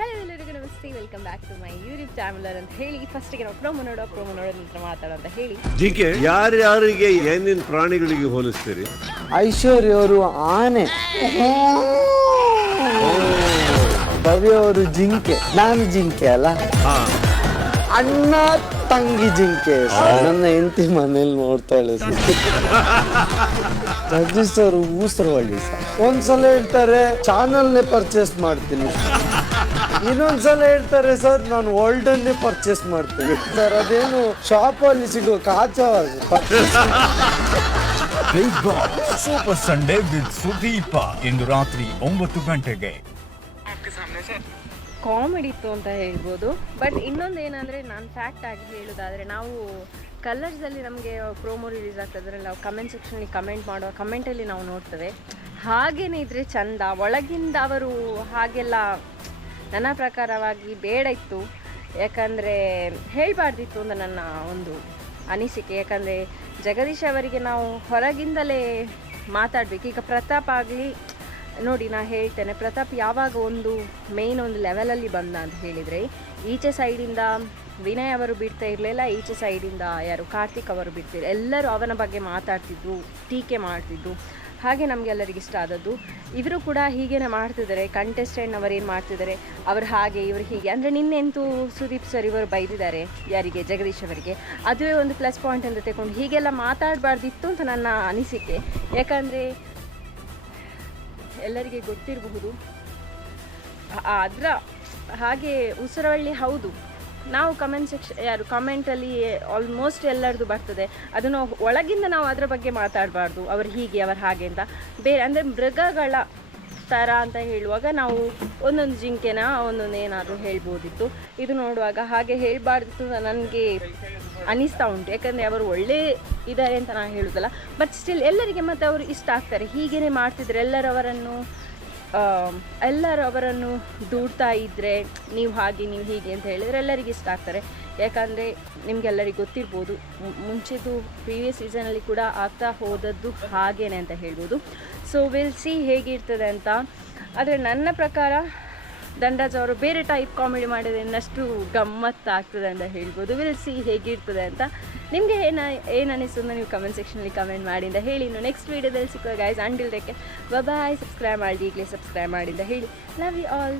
Hello ಎಲ್ಲರಿಗೂ ನಮಸ್ತೆ welcome back to my YouTube channel ಅಂತ ಹೇಳಿ ಫಸ್ಟಿಗೆ ನಾವು ಪ್ರೋಮೋ ನೋಡೋ ಪ್ರೋಮೋ ನೋಡೋ ನಂತರ ಮಾತಾಡೋ ಅಂತ ಹೇಳಿ. ಜಿಕೆ ಯಾರ್ಯಾರಿಗೆ ಏನೇನ್ ಪ್ರಾಣಿಗಳಿಗೆ ಹೋಲಿಸ್ತೀರಿ? ಐಶ್ವರ್ಯ ಅವರು ಆನೆ. ಭವ್ಯ ಅವರು ಜಿಂಕೆ. ನಾನು ಜಿಂಕೆ ಅಲ್ಲ. ಅಣ್ಣ ತಂಗಿ ಜಿಂಕೆ. ನನ್ನ ಹೆಂಡತಿ ಮನೇಲಿ ನೋಡ್ತಾಳೆ ಜಗದೀಶ್ ಅವರು ಊಸರವಳ್ಳಿ ಸರ್. ಒಂದ್ಸಲ ಹೇಳ್ತಾರೆ ಚಾನಲ್ನೇ ಪರ್ಚೇಸ್ ಮಾಡ್ತೀನಿ. ಇನ್ನೊಂದ್ಸಲ ಹೇಳ್ತಾರೆ ಸರ್ ನಾನು ವರ್ಲ್ಡನ್ನೇ ಪರ್ಚೇಸ್ ಮಾಡ್ತೀನಿ. ಸರ್ ಅದೇನು ಶಾಪಲ್ಲಿ ಸಿಗೋ ಕಾಚ Bigg Boss super Sunday with Sudeepa ಇಂದು ರಾತ್ರಿ ಒಂಬತ್ತು ಗಂಟೆಗೆ. ಕಾಮಿಡಿ ಇತ್ತು ಅಂತ ಹೇಳ್ಬೋದು. ಬಟ್ ಇನ್ನೊಂದು ಏನಂದರೆ ನಾನು ಫ್ಯಾಕ್ಟ್ ಆಗಿ ಹೇಳೋದಾದರೆ ನಾವು ಕಲರ್ಸಲ್ಲಿ ನಮಗೆ ಪ್ರೋಮೋ ರಿಲೀಸ್ ಆಗ್ತದ್ರೆ ನಾವು ಕಮೆಂಟ್ ಸೆಕ್ಷನಲ್ಲಿ ಕಮೆಂಟ್ ಮಾಡುವ ಕಮೆಂಟಲ್ಲಿ ನಾವು ನೋಡ್ತೇವೆ. ಹಾಗೇನೇ ಇದ್ರೆ ಚಂದ ಒಳಗಿಂದ ಅವರು ಹಾಗೆಲ್ಲ ನನ್ನ ಪ್ರಕಾರವಾಗಿ ಬೇಡ ಇತ್ತು. ಯಾಕಂದರೆ ಹೇಳಬಾರ್ದಿತ್ತು ಅಂತ ನನ್ನ ಒಂದು ಅನಿಸಿಕೆ. ಯಾಕಂದರೆ ಜಗದೀಶ್ ಅವರಿಗೆ ನಾವು ಹೊರಗಿಂದಲೇ ಮಾತಾಡಬೇಕು. ಈಗ ಪ್ರತಾಪ್ ಆಗಲಿ, ನೋಡಿ ನಾನು ಹೇಳ್ತೇನೆ, ಪ್ರತಾಪ್ ಯಾವಾಗ ಒಂದು ಮೇಯ್ನ್ ಒಂದು ಲೆವೆಲಲ್ಲಿ ಬಂದ ಅಂತ ಹೇಳಿದರೆ, ಈಚೆ ಸೈಡಿಂದ ವಿನಯ್ ಅವರು ಬಿಡ್ತಾ ಇರಲಿಲ್ಲ, ಈಚೆ ಸೈಡಿಂದ ಯಾರು ಕಾರ್ತಿಕ್ ಅವರು ಬಿಡ್ತಿದ್ರು ಎಲ್ಲರೂ ಅವನ ಬಗ್ಗೆ ಮಾತಾಡ್ತಿದ್ರು, ಟೀಕೆ ಮಾಡ್ತಿದ್ರು. ಹಾಗೆ ನಮಗೆಲ್ಲರಿಗೆ ಇಷ್ಟ ಆದದ್ದು. ಇವರು ಕೂಡ ಹೀಗೇನೆ ಮಾಡ್ತಿದ್ದಾರೆ. ಕಂಟೆಸ್ಟೆಂಟ್ ಅವರು ಏನು ಮಾಡ್ತಿದ್ದಾರೆ? ಅವರು ಹಾಗೆ, ಇವರು ಹೀಗೆ. ಅಂದರೆ ನಿನ್ನೆಂತೂ ಸುದೀಪ್ ಸರ್ ಇವರು ಬೈದಿದ್ದಾರೆ, ಯಾರಿಗೆ? ಜಗದೀಶ್ ಅವರಿಗೆ. ಅದುವೇ ಒಂದು ಪ್ಲಸ್ ಪಾಯಿಂಟ್ ಅಂತ ತಗೊಂಡು ಹೀಗೆಲ್ಲ ಮಾತಾಡಬಾರ್ದಿತ್ತು ಅಂತ ನನ್ನ ಅನಿಸಿಕೆ. ಯಾಕಂದರೆ ಎಲ್ಲರಿಗೆ ಗೊತ್ತಿರಬಹುದು. ಅದರ ಹಾಗೆ ಉಸಿರವಳ್ಳಿ ಹೌದು. ನಾವು ಕಮೆಂಟ್ ಸೆಕ್ಷನ್ ಯಾರು ಕಮೆಂಟಲ್ಲಿ ಆಲ್ಮೋಸ್ಟ್ ಎಲ್ಲರದು ಬರ್ತದೆ. ಅದನ್ನು ಒಳಗಿಂದ ನಾವು ಅದರ ಬಗ್ಗೆ ಮಾತಾಡಬಾರ್ದು. ಅವರು ಹೀಗೆ, ಅವರು ಹಾಗೆ ಅಂತ. ಬೇರೆ ಅಂದರೆ ಮೃಗಗಳ ಥರ ಅಂತ ಹೇಳುವಾಗ ನಾವು ಒಂದೊಂದು ಜಿಂಕೆನ ಒಂದೊಂದು ಏನಾದರೂ ಹೇಳ್ಬೋದಿತ್ತು. ಇದು ನೋಡುವಾಗ ಹಾಗೆ ಹೇಳಬಾರ್ದಿತ್ತು ನನಗೆ ಅನಿಸ್ತಾ ಉಂಟು. ಯಾಕಂದರೆ ಅವರು ಒಳ್ಳೆ ಇದ್ದಾರೆ ಅಂತ ನಾನು ಹೇಳೋದಲ್ಲ. ಬಟ್ ಸ್ಟಿಲ್ ಎಲ್ಲರಿಗೆ ಮತ್ತು ಅವರು ಇಷ್ಟ ಆಗ್ತಾರೆ. ಹೀಗೇ ಮಾಡ್ತಿದ್ರೆ ಎಲ್ಲರವರನ್ನು ಎಲ್ಲರೂ ಅವರನ್ನು ದೂಡ್ತಾ ಇದ್ದರೆ ನೀವು ಹಾಗೆ, ನೀವು ಹೀಗೆ ಅಂತ ಹೇಳಿದರೆ ಎಲ್ಲರಿಗೆ ಇಷ್ಟ ಆಗ್ತಾರೆ. ಯಾಕಂದರೆ ನಿಮಗೆಲ್ಲರಿಗೆ ಗೊತ್ತಿರ್ಬೋದು ಮುಂಚೆದು ಪ್ರೀವಿಯಸ್ ಸೀಸನಲ್ಲಿ ಕೂಡ ಆಗ್ತಾ ಹೋದದ್ದು ಹಾಗೇನೆ ಅಂತ ಹೇಳ್ಬೋದು. ಸೊ ವಿಲ್ ಸಿ ಹೇಗಿರ್ತದೆ ಅಂತ. ಆದರೆ ನನ್ನ ಪ್ರಕಾರ ದಂಡಾಜ್ ಅವರು ಬೇರೆ ಟೈಪ್ ಕಾಮಿಡಿ ಮಾಡಿದ್ರೆ ಇನ್ನಷ್ಟು ಗಮ್ಮತ್ತಾಗ್ತದೆ ಅಂತ ಹೇಳ್ಬೋದು. ವಿಲ್ ಸಿ ಹೇಗಿರ್ತದೆ ಅಂತ. ನಿಮಗೆ ಏನು ಏನು ಅನಿಸ್ತದೆ ನೀವು ಕಮೆಂಟ್ ಸೆಕ್ಷನಲ್ಲಿ ಕಮೆಂಟ್ ಮಾಡಿ ಅಂತ ಹೇಳಿ. ಇನ್ನು ನೆಕ್ಸ್ಟ್ ವೀಡಿಯೋದಲ್ಲಿ ಸಿಕ್ಕುವ ಗೈಸ್ ಅಂಡಿಲ್ ದಕ್ಕೆ ಬಾಯ್ ಸಬ್ಸ್ಕ್ರೈಬ್ ಮಾಡಿ, ಈಗಲೇ ಸಬ್ಸ್ಕ್ರೈಬ್ ಮಾಡಿ ಅಂತ ಹೇಳಿ. Love you all